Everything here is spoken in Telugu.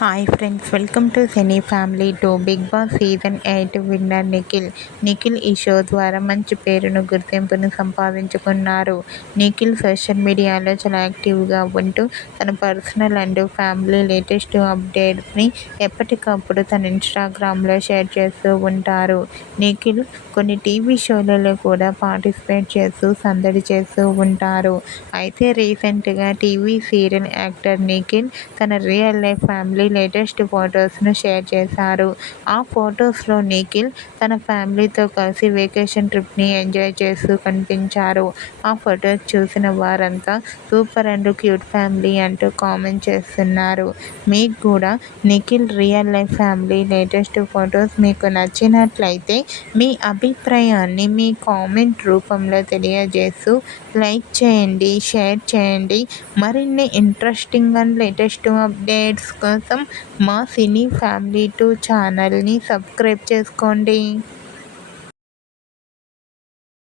Hi friends, welcome to cine family 2. Big boss season 8 winner Nikhil ఈ షో ద్వారా మంచి పేరును, గుర్తింపును సంపాదించుకున్నారు. నిఖిల్ సోషల్ మీడియాలో చాలా యాక్టివ్గా ఉంటూ తన పర్సనల్ అండ్ ఫ్యామిలీ లేటెస్ట్ అప్డేట్స్ని ఎప్పటికప్పుడు తన ఇన్స్టాగ్రామ్లో షేర్ చేస్తూ ఉంటారు. నిఖిల్ కొన్ని టీవీ షోలలో కూడా పార్టిసిపేట్ చేస్తూ సందడి చేస్తూ ఉంటారు. అయితే రీసెంట్గా టీవీ సీరియల్ యాక్టర్ నిఖిల్ తన రియల్ లైఫ్ ఫ్యామిలీ లేటెస్ట్ ఫొటోస్ను షేర్ చేశారు. ఆ ఫొటోస్లో నిఖిల్ తన ఫ్యామిలీతో కలిసి వెకేషన్ ట్రిప్ని ఎంజాయ్ చేస్తూ కనిపించారు. ఆ ఫొటోస్ చూసిన వారంతా సూపర్ అండ్ క్యూట్ ఫ్యామిలీ అంటూ కామెంట్ చేస్తున్నారు. మీకు కూడా Nikhil real life family latest photos మీకు నచ్చినట్లయితే మీ అభిప్రాయాన్ని మీ కామెంట్ రూపంలో తెలియజేస్తూ లైక్ చేయండి, షేర్ చేయండి. మరిన్ని ఇంట్రెస్టింగ్ అండ్ లేటెస్ట్ అప్డేట్స్ కోసం మా సినీ ఫ్యామిలీ 2 ఛానల్ని సబ్స్క్రైబ్ చేసుకోండి.